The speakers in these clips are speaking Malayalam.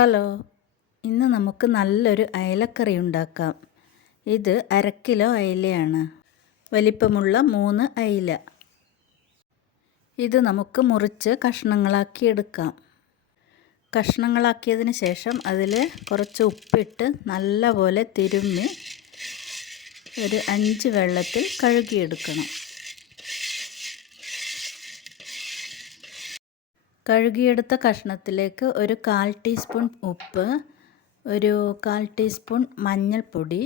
ഹലോ, ഇന്ന് നമുക്ക് നല്ലൊരു അയലക്കറി ഉണ്ടാക്കാം. ഇത് 1/2 കിലോ അയലയാണ്. വലിപ്പമുള്ള 3 അയല. ഇത് നമുക്ക് മുറിച്ച് കഷ്ണങ്ങളാക്കി എടുക്കാം. കഷ്ണങ്ങളാക്കിയതിന് ശേഷം അതിൽ കുറച്ച് ഉപ്പിട്ട് നല്ലപോലെ തിരുമ്മി ഒരു 5 വെള്ളത്തിൽ കഴുകിയെടുക്കണം. കഴുകിയെടുത്ത കഷ്ണത്തിലേക്ക് ഒരു 1/4 ടീസ്പൂൺ ഉപ്പ്, ഒരു 1/4 ടീസ്പൂൺ മഞ്ഞൾപ്പൊടി,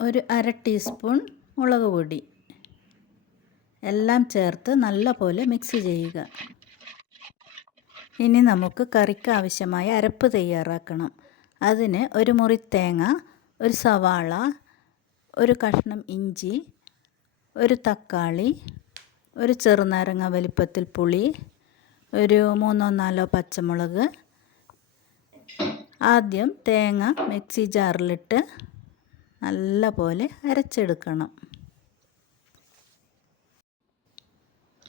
ഒരു 1/2 ടീസ്പൂൺ മുളക് പൊടി എല്ലാം ചേർത്ത് നല്ലപോലെ മിക്സ് ചെയ്യുക. ഇനി നമുക്ക് കറിക്ക് ആവശ്യമായ അരപ്പ് തയ്യാറാക്കണം. അതിന് ഒരു മുറി തേങ്ങ, ഒരു സവാള, ഒരു കഷ്ണം ഇഞ്ചി, ഒരു തക്കാളി, ഒരു ചെറുനാരങ്ങ വലിപ്പത്തിൽ പുളി, ഒരു 3-4 പച്ചമുളക്. ആദ്യം തേങ്ങ മിക്സി ജാറിലിട്ട് നല്ലപോലെ അരച്ചെടുക്കണം.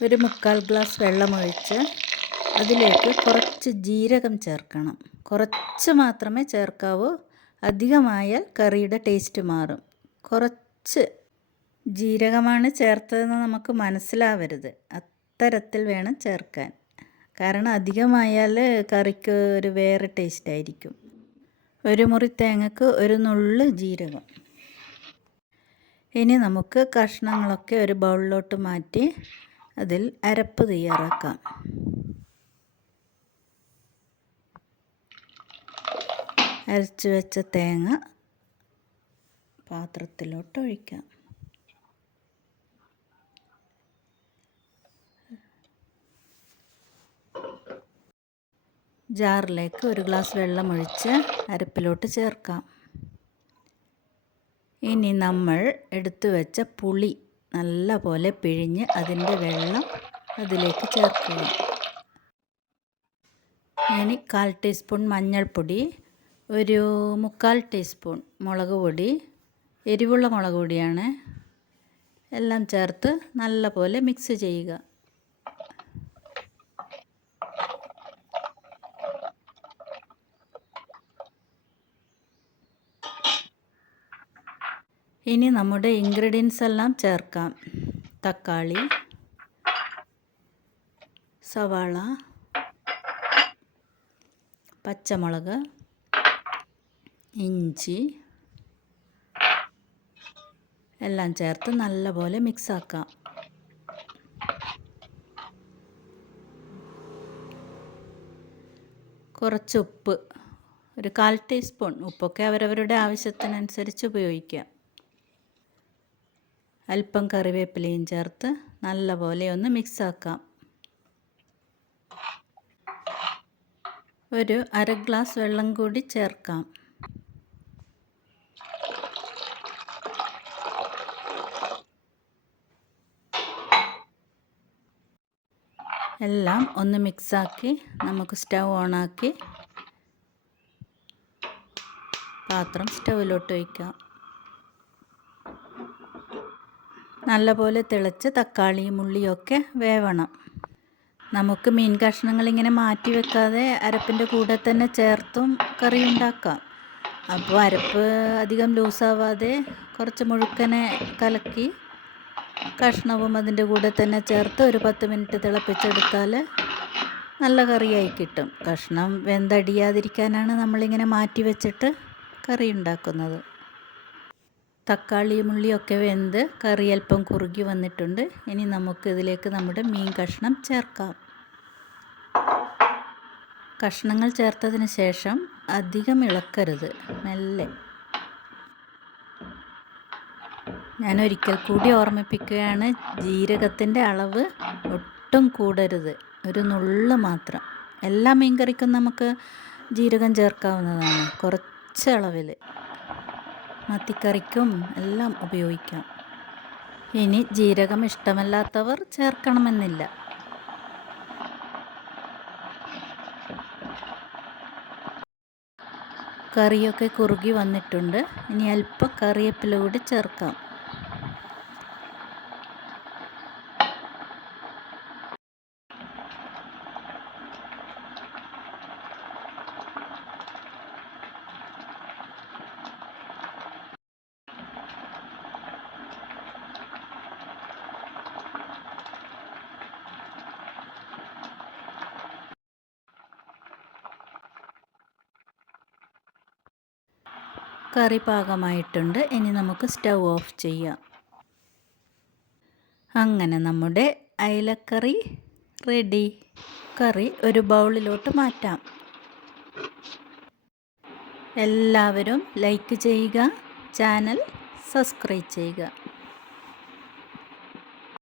ഒരു 1/4 ഗ്ലാസ് വെള്ളമൊഴിച്ച് അതിലേക്ക് കുറച്ച് ജീരകം ചേർക്കണം. കുറച്ച് മാത്രമേ ചേർക്കാവൂ, അധികമായാൽ കറിയുടെ ടേസ്റ്റ് മാറും. കുറച്ച് ജീരകമാണ് ചേർത്തതെന്ന് നമുക്ക് മനസ്സിലാവരുത്, അത്തരത്തിൽ വേണം ചേർക്കാൻ. കാരണം അധികമായാൽ കറിക്ക് ഒരു വേറെ ടേസ്റ്റ് ആയിരിക്കും. ഒരു മുറി തേങ്ങക്ക് ഒരു നുള്ള് ജീരകം. ഇനി നമുക്ക് കഷ്ണങ്ങളൊക്കെ ഒരു ബൗളിലോട്ട് മാറ്റി അതിൽ അരപ്പ് തയ്യാറാക്കാം. അരച്ച് വെച്ച തേങ്ങ പാത്രത്തിലോട്ട് ഒഴിക്കാം. ജാറിലേക്ക് ഒരു ഗ്ലാസ് വെള്ളം ഒഴിച്ച് അരപ്പിലോട്ട് ചേർക്കാം. ഇനി നമ്മൾ എടുത്തു വെച്ച പുളി നല്ലപോലെ പിഴിഞ്ഞ് അതിൻ്റെ വെള്ളം അതിലേക്ക് ചേർക്കുക. ഇനി 1/4 ടീസ്പൂൺ മഞ്ഞൾപ്പൊടി, ഒരു 3/4 ടീസ്പൂൺ മുളക് പൊടി, എരിവുള്ള മുളക് പൊടിയാണ്, എല്ലാം ചേർത്ത് നല്ലപോലെ മിക്സ് ചെയ്യുക. ഇനി നമ്മുടെ ഇൻഗ്രീഡിയൻസ് എല്ലാം ചേർക്കാം. തക്കാളി, സവാള, പച്ചമുളക്, ഇഞ്ചി എല്ലാം ചേർത്ത് നല്ലപോലെ മിക്സാക്കാം. കുറച്ച് ഉപ്പ്, ഒരു 1/4 ടീസ്പൂൺ. ഉപ്പൊക്കെ അവരവരുടെ ആവശ്യത്തിനനുസരിച്ച് ഉപയോഗിക്കാം. അല്പം കറിവേപ്പിലയും ചേർത്ത് നല്ലപോലെ ഒന്ന് മിക്സാക്കാം. ഒരു 1/2 ഗ്ലാസ് വെള്ളം കൂടി ചേർക്കാം. എല്ലാം ഒന്ന് മിക്സാക്കി നമുക്ക് സ്റ്റൗ ഓണാക്കി പാത്രം സ്റ്റൗവിലോട്ട് വയ്ക്കാം. നല്ലപോലെ തിളച്ച് തക്കാളിയും ഉള്ളിയൊക്കെ വേവണം. നമുക്ക് മീൻ കഷ്ണങ്ങൾ ഇങ്ങനെ മാറ്റി വെക്കാതെ അരപ്പിൻ്റെ കൂടെ തന്നെ ചേർത്തും കറി ഉണ്ടാക്കാം. അപ്പോൾ അരപ്പ് അധികം ലൂസാവാതെ കുറച്ച് മുഴുക്കനെ കലക്കി കഷ്ണവും അതിൻ്റെ കൂടെ തന്നെ ചേർത്ത് ഒരു 10 മിനിറ്റ് തിളപ്പിച്ചെടുത്താൽ നല്ല കറിയായി കിട്ടും. കഷ്ണം വെന്തടിയാതിരിക്കാനാണ് നമ്മളിങ്ങനെ മാറ്റി വെച്ചിട്ട് കറി ഉണ്ടാക്കുന്നത്. തക്കാളിയും ഉള്ളിയൊക്കെ വെന്ത് കറി അല്പം കുറുകി വന്നിട്ടുണ്ട്. ഇനി നമുക്ക് ഇതിലേക്ക് നമ്മുടെ മീൻ കഷ്ണം ചേർക്കാം. കഷ്ണങ്ങൾ ചേർത്തതിന് ശേഷം അധികം ഇളക്കരുത്, മെല്ലെ. ഞാൻ ഒരിക്കൽ കൂടി ഓർമ്മിപ്പിക്കുകയാണ്, ജീരകത്തിൻ്റെ അളവ് ഒട്ടും കൂടരുത്, ഒരു നുള്ള് മാത്രം. എല്ലാ മീൻ കറിക്കും നമുക്ക് ജീരകം ചേർക്കാവുന്നതാണ്, കുറച്ച് അളവിൽ. മത്തിക്കറിക്കും എല്ലാം ഉപയോഗിക്കാം. ഇനി ജീരകം ഇഷ്ടമല്ലാത്തവർ ചേർക്കണമെന്നില്ല. കറിയൊക്കെ കുറുകി വന്നിട്ടുണ്ട്. ഇനി അല്പം കറിവേപ്പില കൂടി ചേർക്കാം. കറി പാകമായിട്ടുണ്ട്. ഇനി നമുക്ക് സ്റ്റൗ ഓഫ് ചെയ്യാം. അങ്ങനെ നമ്മുടെ അയലക്കറി റെഡി. കറി ഒരു ബൗളിലോട്ട് മാറ്റാം. എല്ലാവരും ലൈക്ക് ചെയ്യുക, ചാനൽ സബ്സ്ക്രൈബ് ചെയ്യുക.